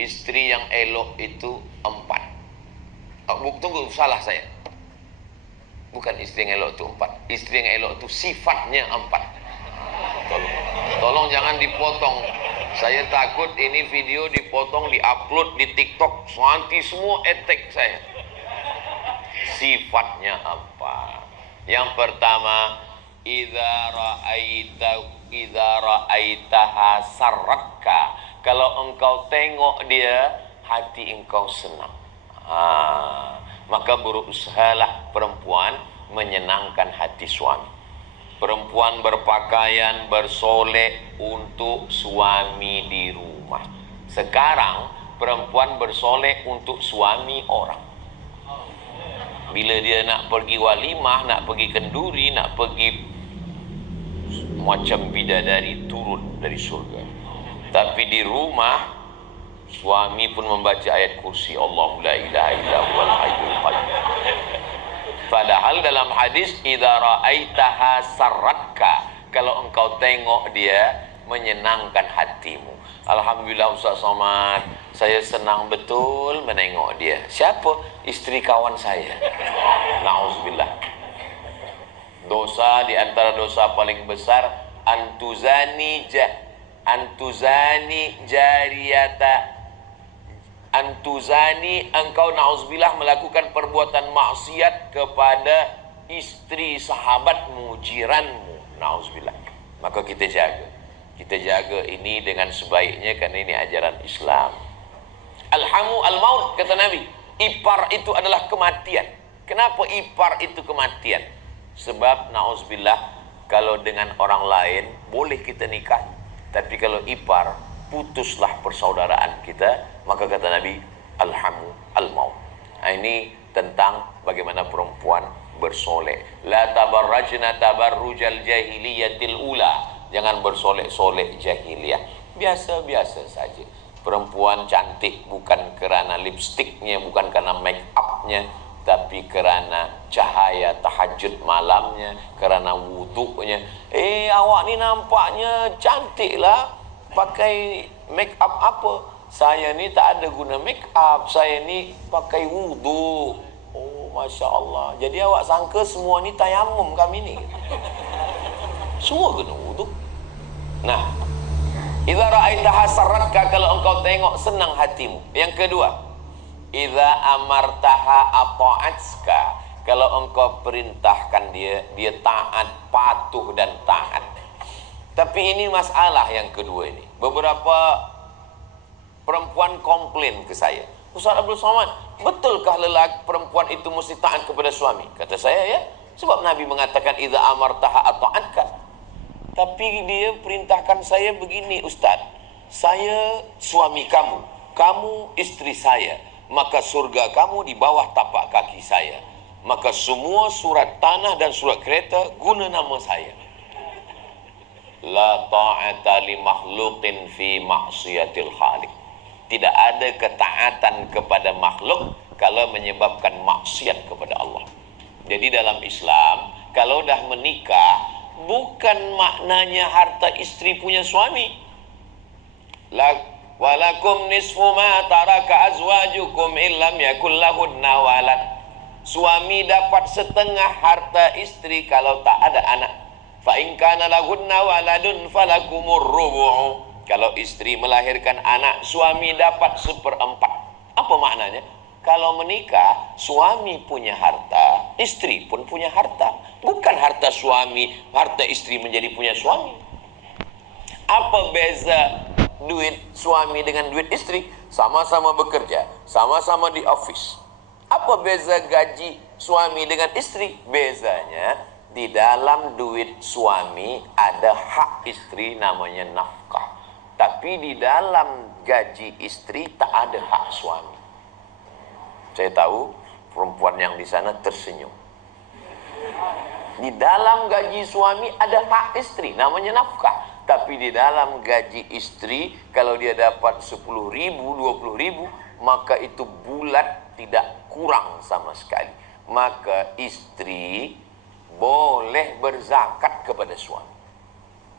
Istri yang elok itu 4. Tunggu, salah saya. Bukan istri yang elok itu 4. Istri yang elok itu sifatnya 4. Tolong jangan dipotong. Saya takut ini video dipotong, diupload di TikTok, nanti semua attack saya. Sifatnya 4. Yang pertama, idza ra'aitaha sarratka. Kalau engkau tengok dia, hati engkau senang. Maka berusahalah perempuan menyenangkan hati suami. Perempuan berpakaian bersolek untuk suami di rumah. Sekarang perempuan bersolek untuk suami orang. Bila dia nak pergi walimah, nak pergi kenduri, nak pergi macam bidadari turun dari surga. Tapi di rumah suami pun membaca ayat kursi, Allahu la ilaha illa huwal hayyul qayyum. Padahal dalam hadis idza ra'aitaha sarratka, kalau engkau tengok dia menyenangkan hatimu. Alhamdulillah Ustaz Somad, saya senang betul menengok dia. Siapa? Istri kawan saya. Nauzubillah. Dosa di antara dosa paling besar antuzani engkau nauzubillah melakukan perbuatan maksiat kepada istri sahabatmu, jiranmu, nauzubillah. Maka kita jaga ini dengan sebaiknya, karena ini ajaran Islam. Alhamu al-maut, kata Nabi. Ipar itu adalah kematian. Kenapa ipar itu kematian? Sebab nauzubillah, kalau dengan orang lain boleh kita nikah, tapi kalau ipar, putuslah persaudaraan kita. Maka kata Nabi, alhamu al-maut. Ini tentang bagaimana perempuan bersolek. La tabarrajna tabarrujal jahiliyatil ula. Jangan bersolek-solek jahiliyah. Biasa-biasa saja. Perempuan cantik bukan kerana lipstiknya, bukan karena make upnya, tapi kerana cahaya tahajud malamnya, kerana wuduknya. Awak ni nampaknya cantik lah, pakai make up apa? Saya ni tak ada guna make up, saya ni pakai wudu. Oh, Masya Allah. Jadi awak sangka semua ni tayamum kami ni? Semua kena wudu. Nah, idza ra'aitaha sarratka, kalau engkau tengok senang hatimu. Yang kedua, idza amartaha ata'atska, kalau engkau perintahkan dia, dia taat, patuh dan taat. Tapi ini masalah yang kedua ini. Beberapa perempuan komplain ke saya, Ustaz Abdul Somad, betulkah lelaki perempuan itu mesti taat kepada suami? Kata saya, ya. Sebab Nabi mengatakan idza amartaha ata'atka. Tapi dia perintahkan saya begini, Ustaz, saya suami kamu, kamu istri saya, maka surga kamu di bawah tapak kaki saya, maka semua surat tanah dan surat kereta guna nama saya. La ta'ata li makhluqin fi ma'siyatil khaliq. Tidak ada ketaatan kepada makhluk kalau menyebabkan maksiat kepada Allah. Jadi dalam Islam, kalau dah menikah, bukan maknanya harta istri punya suami. Walakum nisfu ma taraka azwajukum illam yakul lahunna walad. Suami dapat setengah harta istri kalau tak ada anak. Fa in kana lahunna waladun falakumur rubu'u. Kalau istri melahirkan anak, suami dapat 1/4. Apa maknanya? Kalau menikah, suami punya harta, istri pun punya harta. Bukan harta suami, harta istri menjadi punya suami. Apa beza duit suami dengan duit istri? Sama-sama bekerja, sama-sama di office. Apa beza gaji suami dengan istri? Bezanya, di dalam duit suami ada hak istri namanya nafkah. Tapi di dalam gaji istri tak ada hak suami. Saya tahu perempuan yang di sana tersenyum. Di dalam gaji suami ada hak istri, namanya nafkah. Tapi di dalam gaji istri, kalau dia dapat 10.000, 20.000, maka itu bulat, tidak kurang sama sekali. Maka istri boleh berzakat kepada suami.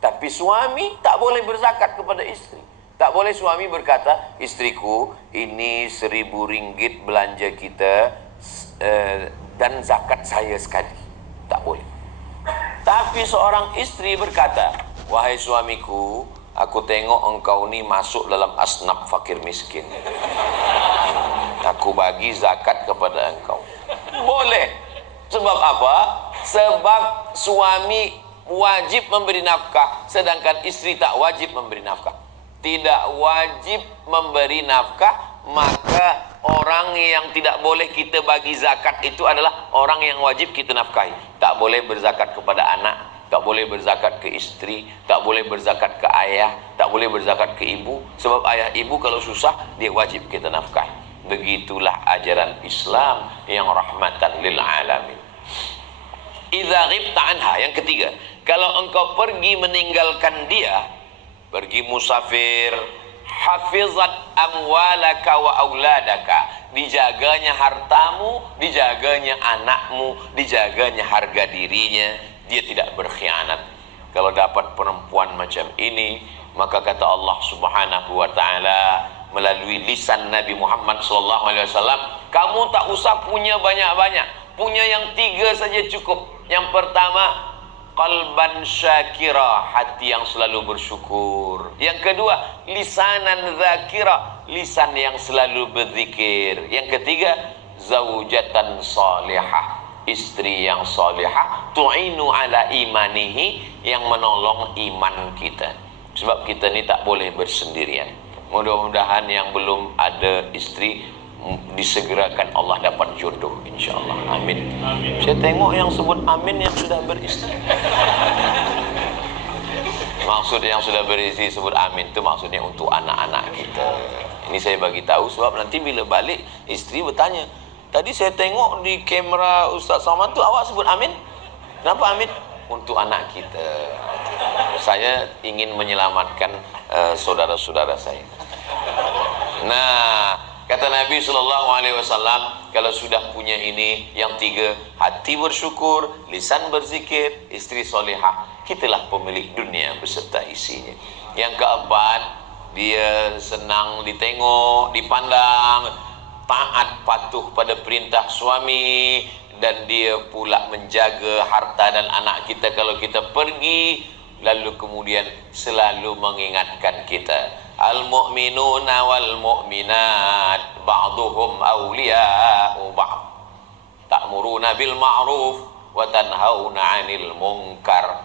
Tapi suami tak boleh berzakat kepada istri. Tak boleh suami berkata, istriku ini 1.000 ringgit belanja kita dan zakat saya sekali. Tak boleh. Tapi seorang istri berkata, wahai suamiku, aku tengok engkau ni masuk dalam asnaf fakir miskin. Aku bagi zakat kepada engkau. Boleh. Sebab apa? Sebab suami wajib memberi nafkah, sedangkan istri tak wajib memberi nafkah. Tidak wajib memberi nafkah, maka orang yang tidak boleh kita bagi zakat itu adalah orang yang wajib kita nafkahi. Tak boleh berzakat kepada anak, tak boleh berzakat ke istri, tak boleh berzakat ke ayah, tak boleh berzakat ke ibu. Sebab ayah ibu kalau susah, dia wajib kita nafkahi. Begitulah ajaran Islam yang rahmatan lil alamin. Idza ghibta anha, yang ketiga, kalau engkau pergi meninggalkan dia, pergi musafir, hafizat amwalaka wa auladaka, dijaganya hartamu, dijaganya anakmu, dijaganya harga dirinya, dia tidak berkhianat. Kalau dapat perempuan macam ini, maka kata Allah Subhanahu wa taala melalui lisan Nabi Muhammad SAW, kamu tak usah punya banyak-banyak, punya yang 3 saja cukup. Yang pertama, qalban syakira, hati yang selalu bersyukur. Yang kedua, lisanan zakira, lisan yang selalu berzikir. Yang ketiga, zaujatan salihah, istri yang salihah, tu'inu ala imanihi, yang menolong iman kita. Sebab kita ni tak boleh bersendirian. Mudah-mudahan yang belum ada istri disegerakan Allah dapat jodoh, insyaAllah. Amin. Amin. Saya tengok yang sebut amin yang sudah beristri. Maksud yang sudah beristri sebut amin itu maksudnya untuk anak-anak kita. Ini saya bagi tahu sebab nanti bila balik istri bertanya, tadi saya tengok di kamera Ustaz Somad tu awak sebut amin. Kenapa amin? Untuk anak kita. Saya ingin menyelamatkan saudara-saudara saya. Nah, kata Nabi SAW, kalau sudah punya ini, yang 3, hati bersyukur, lisan berzikir, istri solehah, kitalah pemilik dunia beserta isinya. Yang keempat, dia senang ditengok, dipandang, taat patuh pada perintah suami, dan dia pula menjaga harta dan anak kita kalau kita pergi, lalu kemudian selalu mengingatkan kita. Al-mu'minuna wal-mu'minat ba'duhum awliya'u ba'd, ta'muruna bil ma'ruf wa tanhauna 'anil munkar